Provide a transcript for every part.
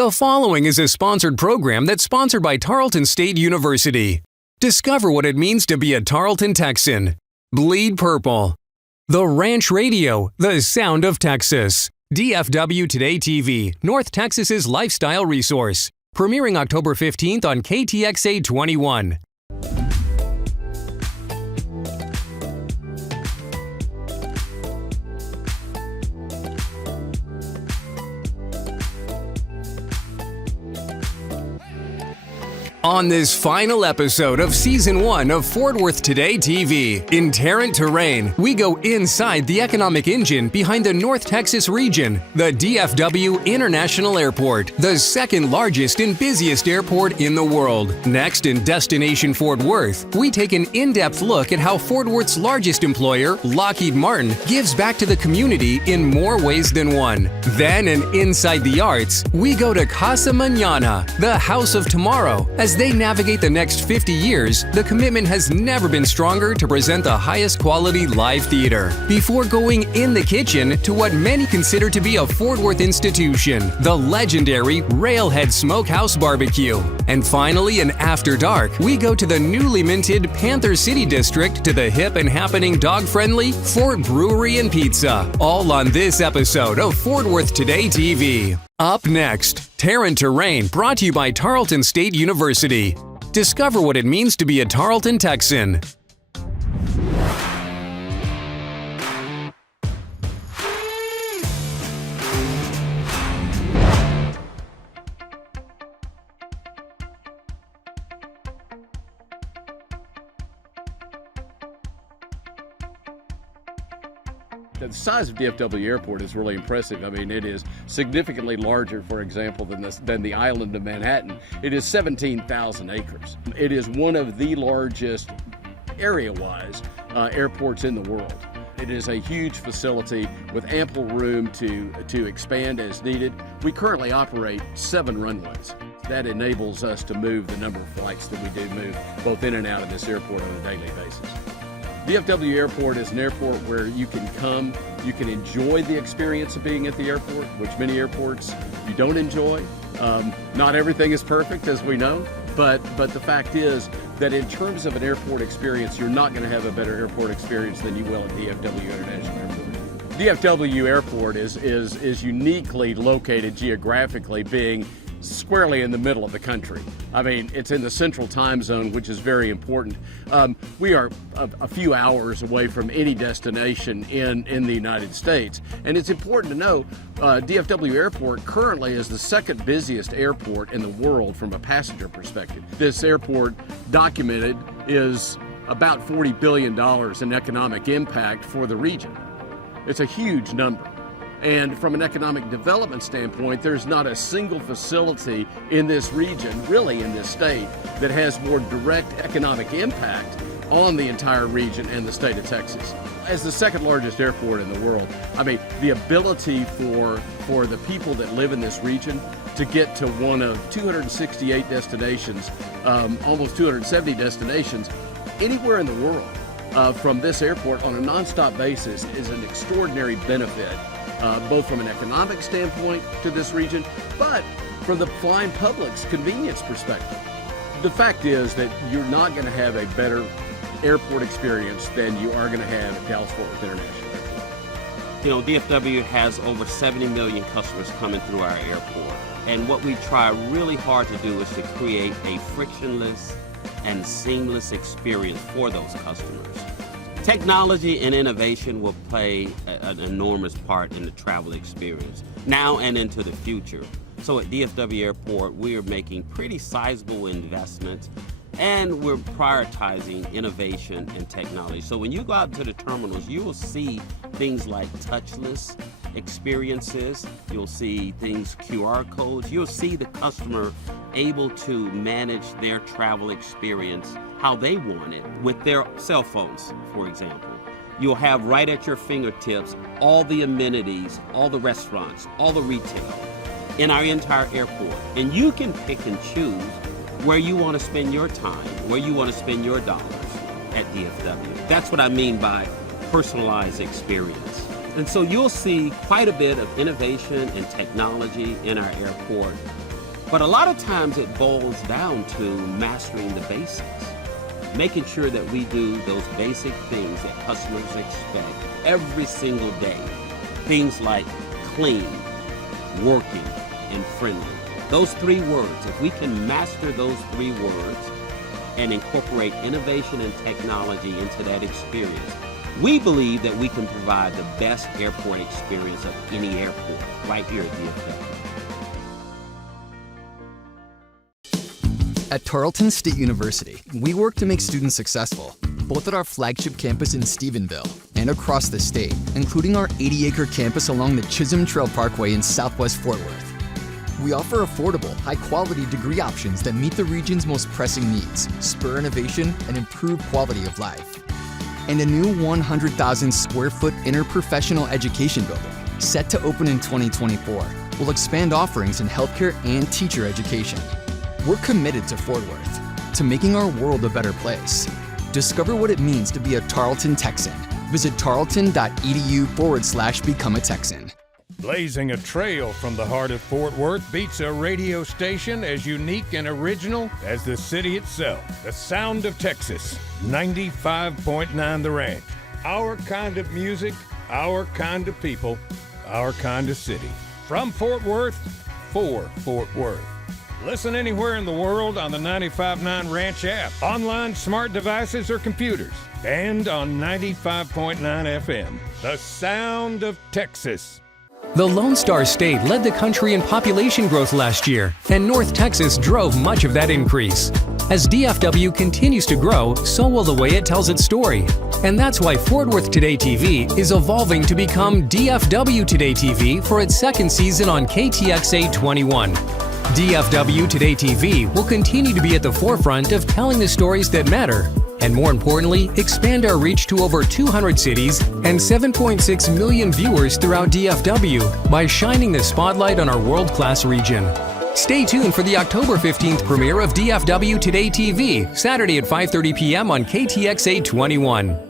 The following is a sponsored program that's sponsored by Tarleton State University. Discover what it means to be a Tarleton Texan. Bleed Purple. The Ranch Radio, the sound of Texas. DFW Today TV, North Texas's lifestyle resource. Premiering October 15th on KTXA 21. On this final episode of Season 1 of Fort Worth Today TV, in Tarrant Terrain, we go inside the economic engine behind the North Texas region, the DFW International Airport, the second largest and busiest airport in the world. Next, in Destination Fort Worth, we take an in-depth look at how Fort Worth's largest employer, Lockheed Martin, gives back to the community in more ways than one. Then, in Inside the Arts, we go to Casa Mañana, the House of Tomorrow. As they navigate the next 50 years, the commitment has never been stronger to present the highest quality live theater. Before going in the kitchen to what many consider to be a Fort Worth institution, the legendary Railhead Smokehouse BBQ. And finally, in After Dark, we go to the newly minted Panther City District to the hip and happening dog-friendly Fort Brewery and Pizza. All on this episode of Fort Worth Today TV. Up next, Tarrant Terrain, brought to you by Tarleton State University. Discover what it means to be a Tarleton Texan. The size of DFW Airport is really impressive. I mean, it is significantly larger, for example, than the island of Manhattan. It is 17,000 acres. It is one of the largest, area-wise, airports in the world. It is a huge facility with ample room to expand as needed. We currently operate 7 runways. That enables us to move the number of flights that we do move both in and out of this airport on a daily basis. DFW Airport is an airport where you can come, you can enjoy the experience of being at the airport, which many airports you don't enjoy. Not everything is perfect, as we know, but the fact is that in terms of an airport experience, you're not going to have a better airport experience than you will at DFW International Airport. DFW Airport is uniquely located geographically, being squarely in the middle of the country. I mean, it's in the central time zone, which is very important. We are a few hours away from any destination in the United States. And it's important to know, DFW Airport currently is the second busiest airport in the world from a passenger perspective. This airport, documented, is about $40 billion in economic impact for the region. It's a huge number. And from an economic development standpoint, there's not a single facility in this region, really in this state, that has more direct economic impact on the entire region and the state of Texas. As the second largest airport in the world, I mean, the ability for the people that live in this region to get to one of 268 destinations, almost 270 destinations, anywhere in the world from this airport on a nonstop basis is an extraordinary benefit. Both from an economic standpoint to this region, but from the flying public's convenience perspective. The fact is that you're not going to have a better airport experience than you are going to have at Dallas-Fort Worth International Airport. You know, DFW has over 70 million customers coming through our airport. And what we try really hard to do is to create a frictionless and seamless experience for those customers. Technology and innovation will play an enormous part in the travel experience, now and into the future. So at DFW Airport, we are making pretty sizable investments, and we're prioritizing innovation and technology. So when you go out to the terminals, you will see things like touchless experiences, you'll see things, QR codes, you'll see the customer able to manage their travel experience how they want it with their cell phones, for example. You'll have right at your fingertips all the amenities, all the restaurants, all the retail in our entire airport. And you can pick and choose where you want to spend your time, where you want to spend your dollars at DFW. That's what I mean by personalized experience. And so you'll see quite a bit of innovation and technology in our airport But a lot of times it boils down to mastering the basics, making sure that we do those basic things that customers expect every single day. Things like clean, working, and friendly. Those three words, if we can master those three words and incorporate innovation and technology into that experience, we believe that we can provide the best airport experience of any airport right here at DFW. At Tarleton State University, we work to make students successful, both at our flagship campus in Stephenville and across the state, including our 80-acre campus along the Chisholm Trail Parkway in Southwest Fort Worth. We offer affordable, high-quality degree options that meet the region's most pressing needs, spur innovation, and improve quality of life. And a new 100,000 square foot interprofessional education building, set to open in 2024, will expand offerings in healthcare and teacher education. We're committed to Fort Worth, to making our world a better place. Discover what it means to be a Tarleton Texan. Visit tarleton.edu/become a Texan. Blazing a trail from the heart of Fort Worth beats a radio station as unique and original as the city itself. The sound of Texas, 95.9 The Ranch. Our kind of music, our kind of people, our kind of city. From Fort Worth, for Fort Worth. Listen anywhere in the world on the 95.9 Ranch app, online smart devices or computers, and on 95.9 FM. The sound of Texas. The Lone Star State led the country in population growth last year, and North Texas drove much of that increase. As DFW continues to grow, so will the way it tells its story. And that's why Fort Worth Today TV is evolving to become DFW Today TV for its second season on KTXA 21. DFW Today TV will continue to be at the forefront of telling the stories that matter, and more importantly, expand our reach to over 200 cities and 7.6 million viewers throughout DFW by shining the spotlight on our world-class region. Stay tuned for the October 15th premiere of DFW Today TV, Saturday at 5:30 p.m. on KTXA 21.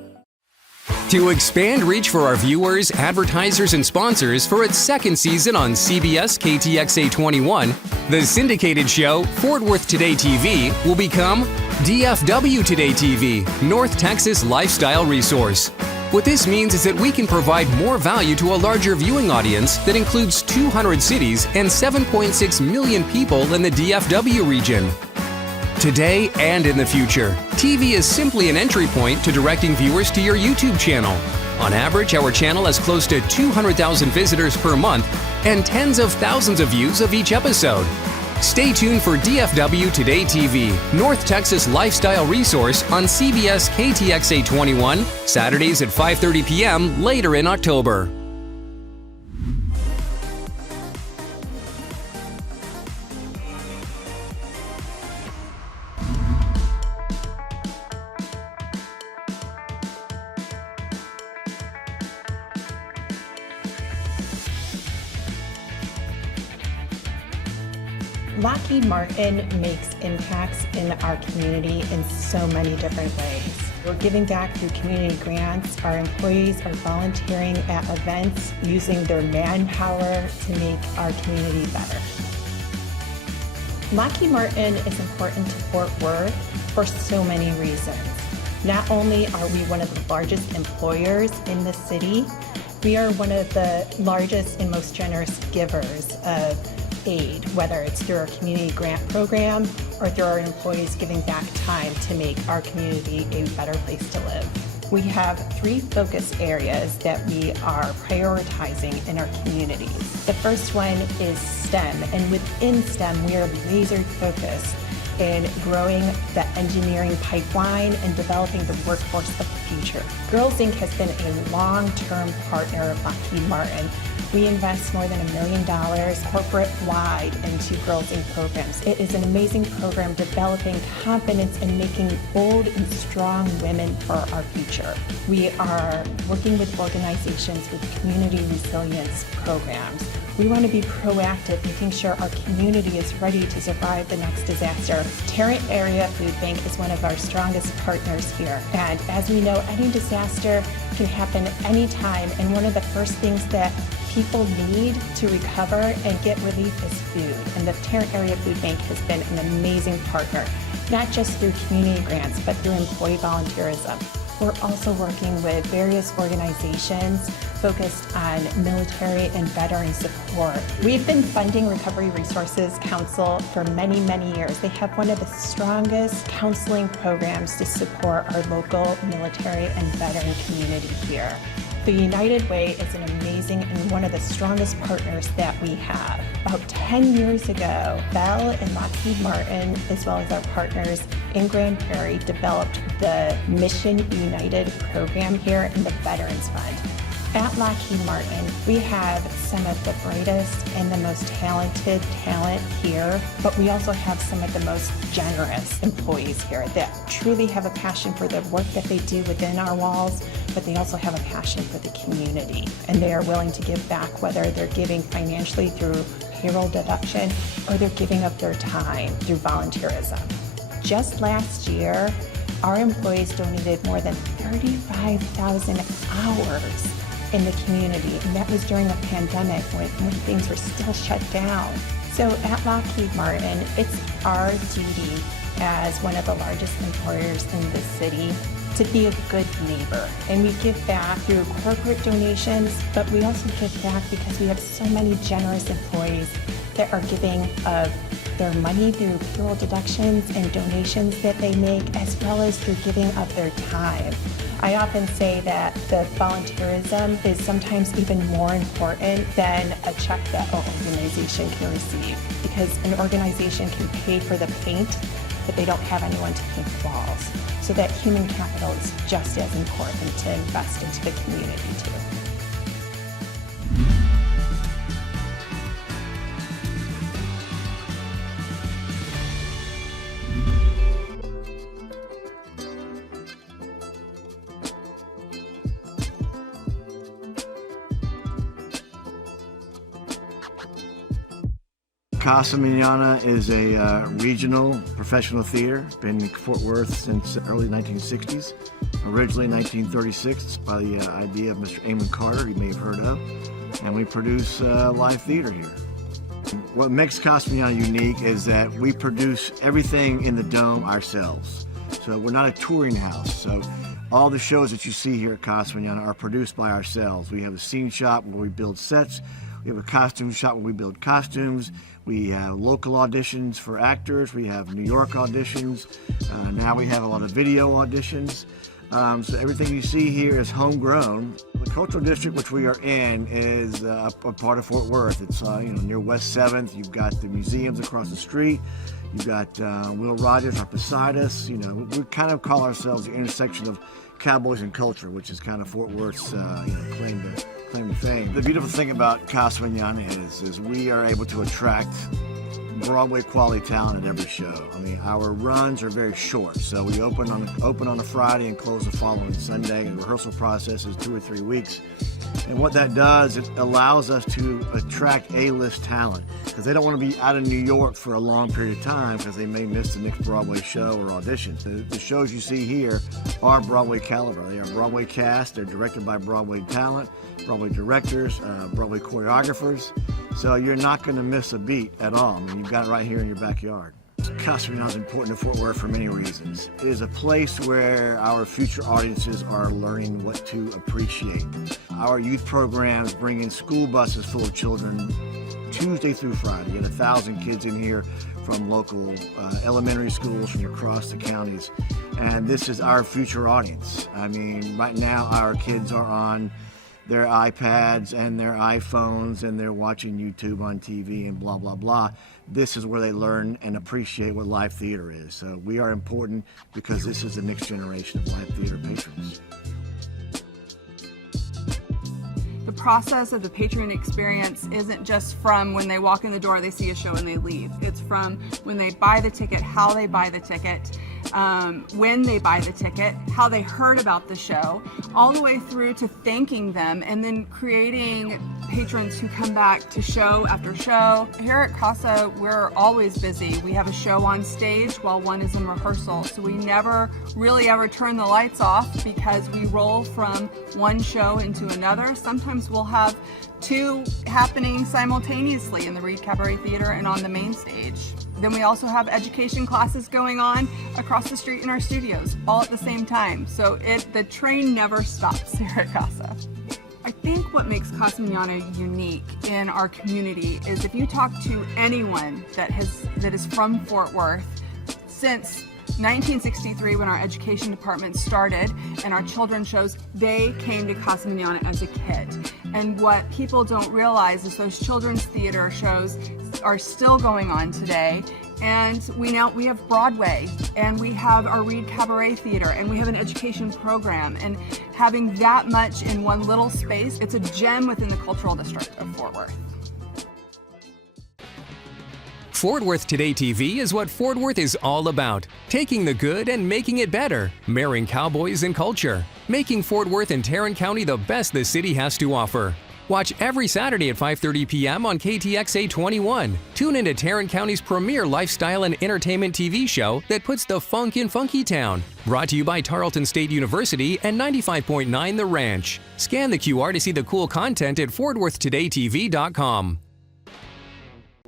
To expand reach for our viewers, advertisers, and sponsors for its second season on CBS KTXA 21, the syndicated show Fort Worth Today TV will become DFW Today TV, North Texas Lifestyle Resource. What this means is that we can provide more value to a larger viewing audience that includes 200 cities and 7.6 million people in the DFW region. Today and in the future, TV is simply an entry point to directing viewers to your YouTube channel. On average, our channel has close to 200,000 visitors per month and tens of thousands of views of each episode. Stay tuned for DFW Today TV, North Texas Lifestyle Resource on CBS KTXA 21, Saturdays at 5:30 p.m. later in October. Lockheed Martin makes impacts in our community in so many different ways. We're giving back through community grants. Our employees are volunteering at events, using their manpower to make our community better. Lockheed Martin is important to Fort Worth for so many reasons. Not only are we one of the largest employers in the city, we are one of the largest and most generous givers of aid, whether it's through our community grant program or through our employees giving back time to make our community a better place to live. We have 3 focus areas that we are prioritizing in our communities. The first one is STEM, and within STEM, we are laser focused in growing the engineering pipeline and developing the workforce of the future. Girls Inc. has been a long-term partner of Lockheed Martin. We invest more than $1 million corporate-wide into Girls Inc. programs. It is an amazing program developing confidence and making bold and strong women for our future. We are working with organizations with community resilience programs. We want to be proactive, making sure our community is ready to survive the next disaster. Tarrant Area Food Bank is one of our strongest partners here. And as we know, any disaster can happen anytime. And one of the first things that people need to recover and get relief is food. And the Tarrant Area Food Bank has been an amazing partner, not just through community grants, but through employee volunteerism. We're also working with various organizations focused on military and veteran support. We've been funding Recovery Resources Council for many, many years. They have one of the strongest counseling programs to support our local military and veteran community here. The United Way is an amazing and one of the strongest partners that we have. About 10 years ago, Bell and Lockheed Martin, as well as our partners in Grand Prairie, developed the Mission United program here in the Veterans Fund. At Lockheed Martin, we have some of the brightest and the most talented talent here, but we also have some of the most generous employees here that truly have a passion for the work that they do within our walls, but they also have a passion for the community. And they are willing to give back, whether they're giving financially through payroll deduction or they're giving up their time through volunteerism. Just last year, our employees donated more than 35,000 hours in the community, and that was during a pandemic when things were still shut down. So at Lockheed Martin, it's our duty as one of the largest employers in the city to be a good neighbor. And we give back through corporate donations, but we also give back because we have so many generous employees that are giving of their money through payroll deductions and donations that they make, as well as through giving of their time. I often say that the volunteerism is sometimes even more important than a check that an organization can receive, because an organization can pay for the paint, but they don't have anyone to paint the walls. So that human capital is just as important to invest into the community too. Casa Mañana is a regional professional theater, been in Fort Worth since the early 1960s. Originally 1936 by the idea of Mr. Amon Carter, you may have heard of, and we produce live theater here. What makes Casa Mañana unique is that we produce everything in the dome ourselves. So we're not a touring house. So all the shows that you see here at Casa Mañana are produced by ourselves. We have a scene shop where we build sets. We have a costume shop where we build costumes. We have local auditions for actors. We have New York auditions. Now we have a lot of video auditions. So everything you see here is homegrown. The cultural district which we are in is a part of Fort Worth. It's near West 7th. You've got the museums across the street. You've got Will Rogers right beside us. We kind of call ourselves the intersection of cowboys and culture, which is kind of Fort Worth's claim to fame. The beautiful thing about Casa Mañana is we are able to attract Broadway quality talent at every show. I mean, our runs are very short, so we open on a Friday and close the following Sunday. The rehearsal process is 2 or 3 weeks. And what that does, it allows us to attract A-list talent, because they don't want to be out of New York for a long period of time because they may miss the next Broadway show or audition. The shows you see here are Broadway caliber. They are Broadway cast. They're directed by Broadway talent, Broadway directors, Broadway choreographers. So you're not going to miss a beat at all. I mean, you've got it right here in your backyard. Casa Mañana is important to Fort Worth for many reasons. It is a place where our future audiences are learning what to appreciate. Our youth programs bring in school buses full of children Tuesday through Friday. You get 1,000 kids in here from local elementary schools from across the counties. And this is our future audience. I mean, right now our kids are on their iPads and their iPhones, and they're watching YouTube on TV and blah, blah, blah. This is where they learn and appreciate what live theater is. So we are important because this is the next generation of live theater patrons. The process of the patron experience isn't just from when they walk in the door, they see a show and they leave. It's from when they buy the ticket, how they buy the ticket, when they buy the ticket, how they heard about the show, all the way through to thanking them and then creating patrons who come back to show after show. Here at Casa, we're always busy. We have a show on stage while one is in rehearsal, so we never really ever turn the lights off because we roll from one show into another. Sometimes we'll have 2 happening simultaneously in the Reed Cabaret Theater and on the main stage. Then we also have education classes going on across the street in our studios, all at the same time. So the train never stops here at Casa. I think what makes Casa Mañana unique in our community is if you talk to anyone that is from Fort Worth, since 1963 when our education department started and our children's shows, they came to Casa Mañana as a kid. And what people don't realize is those children's theater shows are still going on today. And we have Broadway, and we have our Reed Cabaret Theater, and we have an education program. And having that much in one little space, it's a gem within the cultural district of Fort Worth. Fort Worth Today TV is what Fort Worth is all about. Taking the good and making it better. Marrying cowboys and culture. Making Fort Worth and Tarrant County the best the city has to offer. Watch every Saturday at 5:30 p.m. on KTXA 21. Tune into Tarrant County's premier lifestyle and entertainment TV show that puts the funk in Funky Town. Brought to you by Tarleton State University and 95.9 The Ranch. Scan the QR to see the cool content at fortworthtodaytv.com.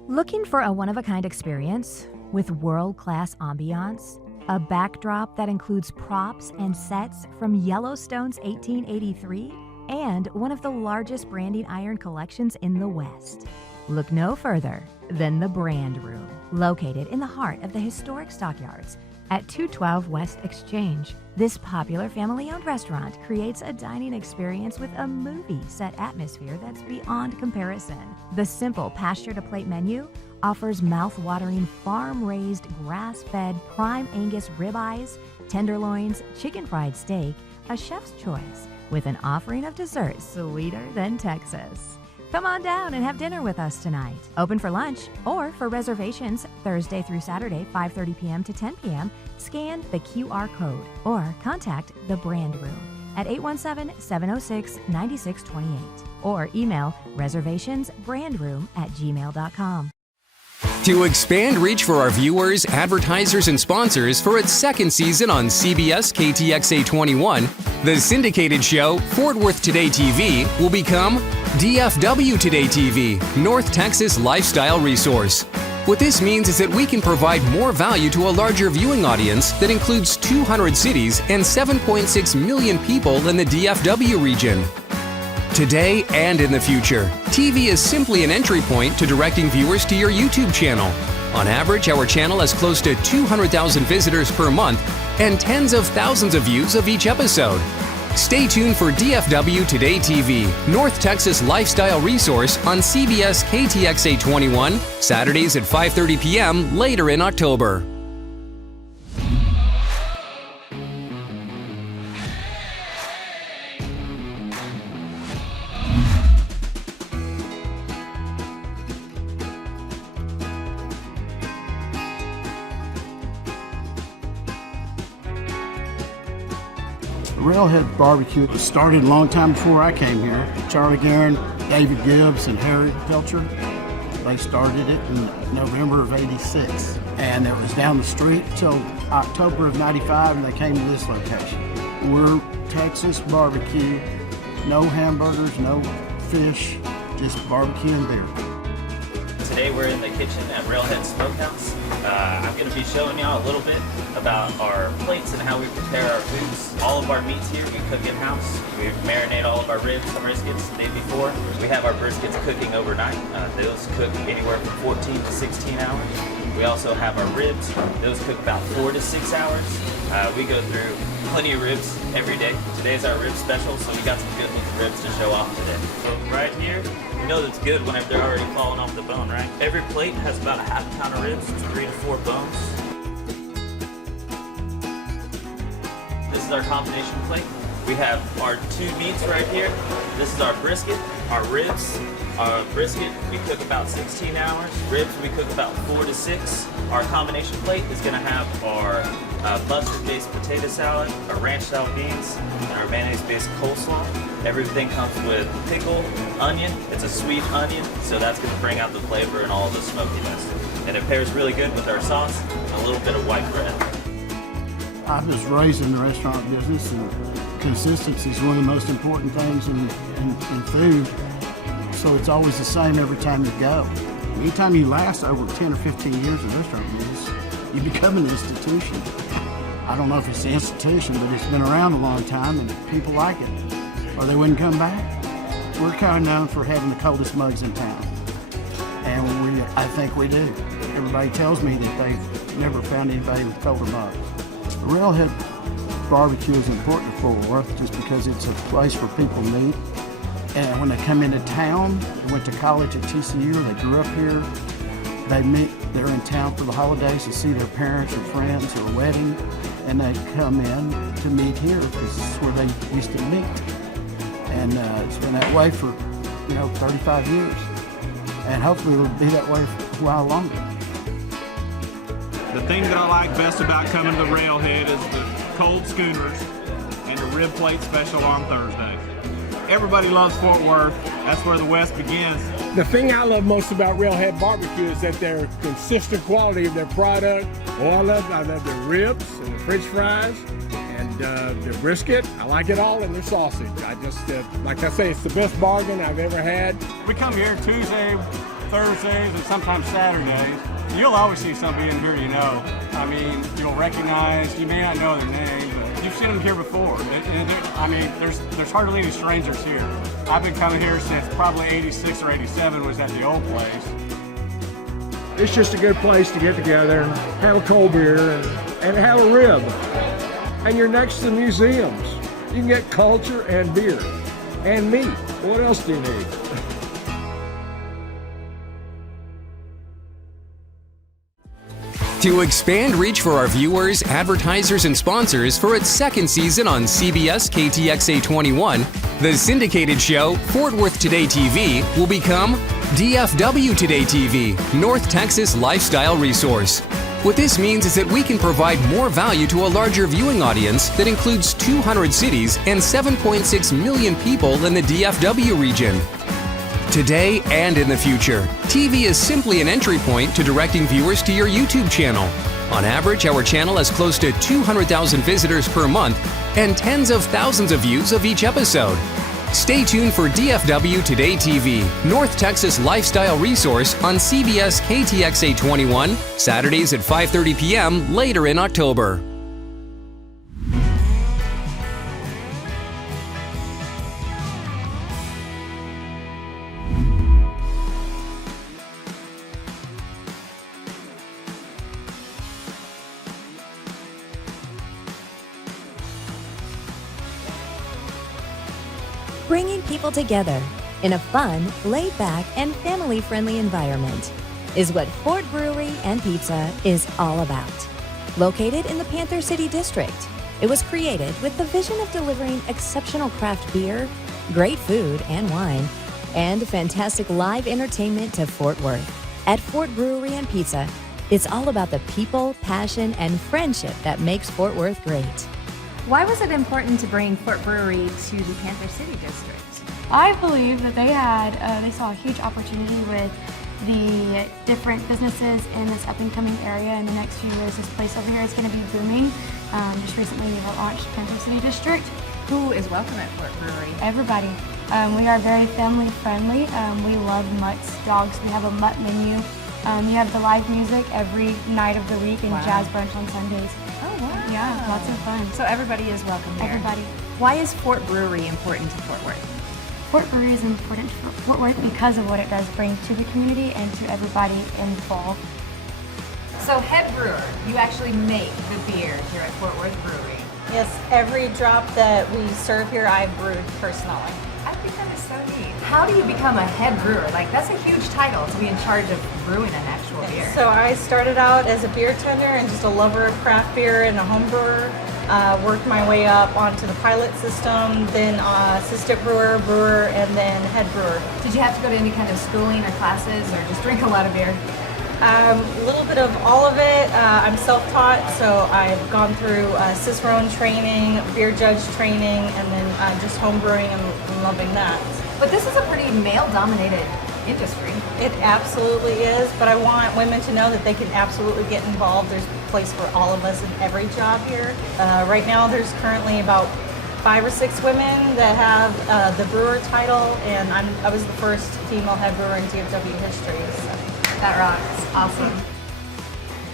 Looking for a one-of-a-kind experience with world-class ambiance? A backdrop that includes props and sets from Yellowstone's 1883 and one of the largest branding iron collections in the West. Look no further than the Brand Room, located in the heart of the historic Stockyards at 212 West Exchange. This popular family-owned restaurant creates a dining experience with a movie-set atmosphere that's beyond comparison. The simple pasture-to-plate menu offers mouth-watering farm-raised, grass-fed prime Angus ribeyes, tenderloins, chicken fried steak, a chef's choice, with an offering of desserts sweeter than Texas. Come on down and have dinner with us tonight. Open for lunch or for reservations Thursday through Saturday, 5:30 p.m. to 10 p.m. Scan the QR code or contact the Brand Room at 817-706-9628 or email reservationsbrandroom@gmail.com. To expand reach for our viewers, advertisers, and sponsors for its second season on CBS KTXA 21, the syndicated show Fort Worth Today TV will become DFW Today TV, North Texas Lifestyle Resource. What this means is that we can provide more value to a larger viewing audience that includes 200 cities and 7.6 million people in the DFW region. Today and in the future, TV is simply an entry point to directing viewers to your YouTube channel. On average, our channel has close to 200,000 visitors per month and tens of thousands of views of each episode. Stay tuned for DFW Today TV, North Texas Lifestyle Resource on CBS KTXA 21, Saturdays at 5:30 p.m. later in October. Railhead Barbecue was started a long time before I came here. Charlie Guerin, David Gibbs, and Harry Pilcher, they started it in November of '86. And it was down the street till October of '95, and they came to this location. We're Texas barbecue, no hamburgers, no fish, just barbecue and beer. Today we're in the kitchen at Railhead Smokehouse. I'm going to be showing y'all a little bit about our plates and how we prepare our foods. All of our meats here we cook in-house. We marinate all of our ribs and briskets the day before. We have our briskets cooking overnight. Those cook anywhere from 14 to 16 hours. We also have our ribs. Those cook about 4 to 6 hours. We go through plenty of ribs every day. Today's our rib special, so we got some good looking ribs to show off today. So right here, you know that's good whenever they're already falling off the bone, right? Every plate has about a half pound of ribs, 3 to 4 bones. This is our combination plate. We have our 2 meats right here. This is our brisket, our ribs. Our brisket, we cook about 16 hours. Ribs, we cook about 4 to 6. Our combination plate is going to have our mustard-based potato salad, our ranch-style beans, and our mayonnaise-based coleslaw. Everything comes with pickle, onion. It's a sweet onion, so that's going to bring out the flavor and all the smokiness. And it pairs really good with our sauce and a little bit of white bread. I was raised in the restaurant business and consistency is one of the most important things in food. So it's always the same every time you go. Anytime you last over 10 or 15 years in restaurant business, you become an institution. I don't know if it's an institution, but it's been around a long time and people like it, or they wouldn't come back. We're kind of known for having the coldest mugs in town, and I think we do. Everybody tells me that they've never found anybody with colder mugs. The Railhead barbecue is important to Fort Worth just because it's a place where people meet. And when they come into town, they went to college at TCU, they grew up here, they're in town for the holidays to see their parents or friends or a wedding, and they come in to meet here because this is where they used to meet. And it's been that way for, 35 years. And hopefully it'll be that way for a while longer. The thing that I like best about coming to Railhead is the cold schooners and the rib plate special on Thursday. Everybody loves Fort Worth. That's where the West begins. The thing I love most about Railhead Barbecue is that their consistent quality of their product. I love their ribs and the French fries and their brisket. I like it all, and their sausage. I just, like I say, it's the best bargain I've ever had. We come here Tuesday, Thursdays, and sometimes Saturdays. You'll always see somebody in here you know. I mean, you'll recognize, you may not know their name, but you've seen them here before. There's hardly any strangers here. I've been coming here since probably 86 or 87 was at the old place. It's just a good place to get together and have a cold beer and have a rib. And you're next to the museums. You can get culture and beer and meat. What else do you need? To expand reach for our viewers, advertisers, and sponsors for its second season on CBS KTXA 21, the syndicated show Fort Worth Today TV will become DFW Today TV, North Texas Lifestyle Resource. What this means is that we can provide more value to a larger viewing audience that includes 200 cities and 7.6 million people in the DFW region. Today and in the future, TV is simply an entry point to directing viewers to your YouTube channel. On average, our channel has close to 200,000 visitors per month and tens of thousands of views of each episode. Stay tuned for DFW Today TV, North Texas Lifestyle Resource on CBS KTXA 21, Saturdays at 5:30 p.m. later in October. Bringing people together in a fun, laid-back, and family-friendly environment is what Fort Brewery and Pizza is all about. Located in the Panther City District, it was created with the vision of delivering exceptional craft beer, great food and wine, and fantastic live entertainment to Fort Worth. At Fort Brewery and Pizza, it's all about the people, passion, and friendship that makes Fort Worth great. Why was it important to bring Fort Brewery to the Panther City District? I believe that they saw a huge opportunity with the different businesses in this up-and-coming area in the next few years. This place over here is going to be booming. Just recently we have launched Panther City District. Who is welcome at Fort Brewery? Everybody. We are very family friendly. We love mutts, dogs. We have a mutt menu. You have the live music every night of the week and jazz brunch on Sundays. Oh, wow. Yeah, lots of fun. So everybody is welcome here. Everybody. Why is Fort Brewery important to Fort Worth? Fort Brewery is important to Fort Worth because of what it does bring to the community and to everybody involved. So head brewer, you actually make the beer here at Fort Worth Brewery. Yes, every drop that we serve here I've brewed personally. I think that is so neat. How do you become a head brewer? Like, that's a huge title to be in charge of brewing an actual beer. So I started out as a beer tender and just a lover of craft beer and a home brewer. Worked my way up onto the pilot system, then assistant brewer, and then head brewer. Did you have to go to any kind of schooling or classes or just drink a lot of beer? A little bit of all of it. I'm self-taught, so I've gone through Cicerone training, beer judge training, and then just home brewing and loving that. But this is a pretty male-dominated industry. It absolutely is, but I want women to know that they can absolutely get involved. There's a place for all of us in every job here. Right now there's currently about 5 or 6 women that have the brewer title, and I was the first female head brewer in DFW history. So. That rocks. Awesome.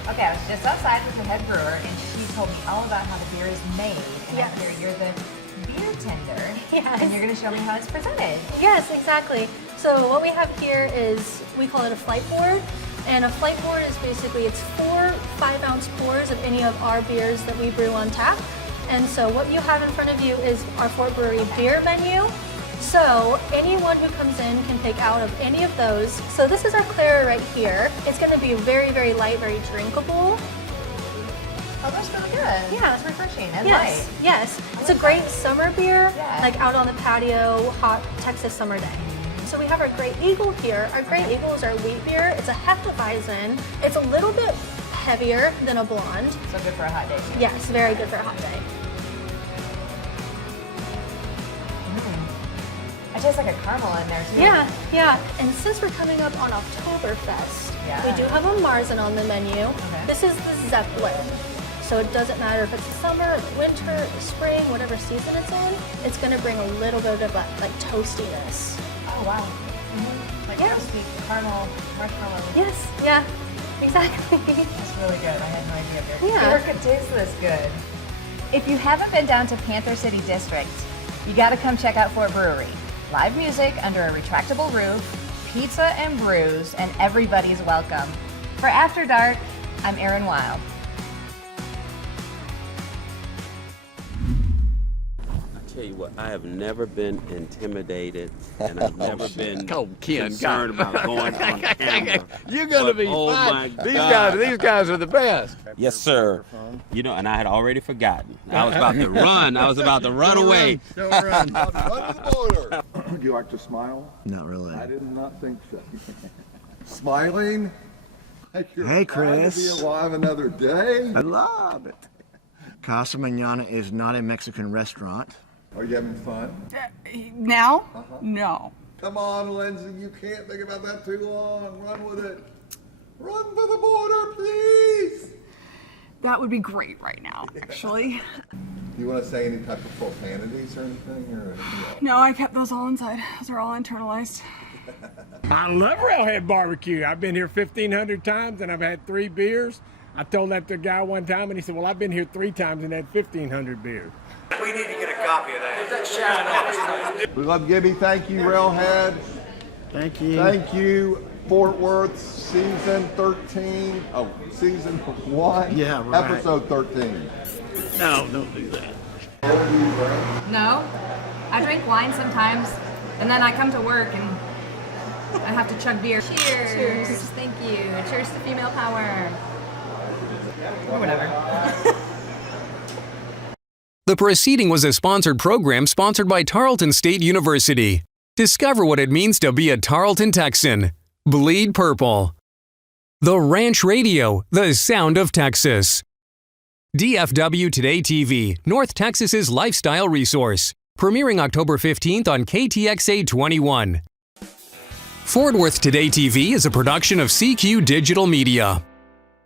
Okay, I was just outside with the head brewer, and she told me all about how the beer is made. And Yes. I hear you're the beer tender. Yes. And you're going to show me how it's presented. Yes, exactly. So what we have here is, we call it a flight board. And a flight board is basically, it's 4 5-ounce pours of any of our beers that we brew on tap. And so what you have in front of you is our Fort Brewery beer menu. So anyone who comes in can pick out of any of those. So this is our Clara right here. It's going to be very, very light, very drinkable. Oh, that's really good. Yeah. It's refreshing and Yes, light. yes. It's a great summer beer, Yeah. like out on the patio, hot Texas summer day. So we have our Great Eagle here. Our Great Eagle is our wheat beer. It's a Hefeweizen. It's a little bit heavier than a blonde. So good for a hot day. Yes, very good for a hot day. It tastes like a caramel in there too. Yeah, yeah. And since we're coming up on Oktoberfest, we do have a Marzen on the menu. This is the Zeppelin. So it doesn't matter if it's the summer, the winter, the spring, whatever season it's in, it's going to bring a little bit of like toastiness. Oh, wow. Like toasty caramel marshmallow. Yes, yeah, exactly. That's really good. I had no idea beer. Yeah. Beer could taste this good. If you haven't been down to Panther City District, you got to come check out Fort Brewery. Live music under a retractable roof, pizza and brews, and everybody's welcome. For After Dark, I'm Erin Wild. Tell you what, I have never been intimidated, and I've never been Ken, concerned about going on camera. You're gonna be oh fine. My These God. guys are the best. Yes, sir. You know, and I had already forgotten. I was about to run. I was about to run away. Don't run. Run to the border. Would you like to smile? Not really. I did not think so. Smiling? Like you're Hey, glad to Chris. be alive another day? I love it. Casa Mañana is not a Mexican restaurant. Are you having fun? Now? No. Come on, Lindsay, you can't think about that too long. Run with it. Run for the border, please. That would be great right now, actually. Do you want to say any type of profanities or anything? Or No, I kept those all inside. Those are all internalized. I love Railhead Barbecue. I've been here 1,500 times and I've had 3 beers. I told that to a guy one time and he said, well, I've been here 3 times and had 1,500 beers. We need to get a copy of that. We love Gibby. Thank you, Railhead. Thank you. Thank you, Fort Worth, season 13. Oh, season 1. Yeah, right. Episode 13. No, don't do that. No, I drink wine sometimes, and then I come to work and I have to chug beer. Cheers. Cheers. Thank you. Cheers to female power. Or whatever. The proceeding was a sponsored program sponsored by Tarleton State University. Discover what it means to be a Tarleton Texan. Bleed purple. The Ranch Radio, the sound of Texas. DFW Today TV, North Texas's lifestyle resource. Premiering October 15th on KTXA 21. Fort Worth Today TV is a production of CQ Digital Media.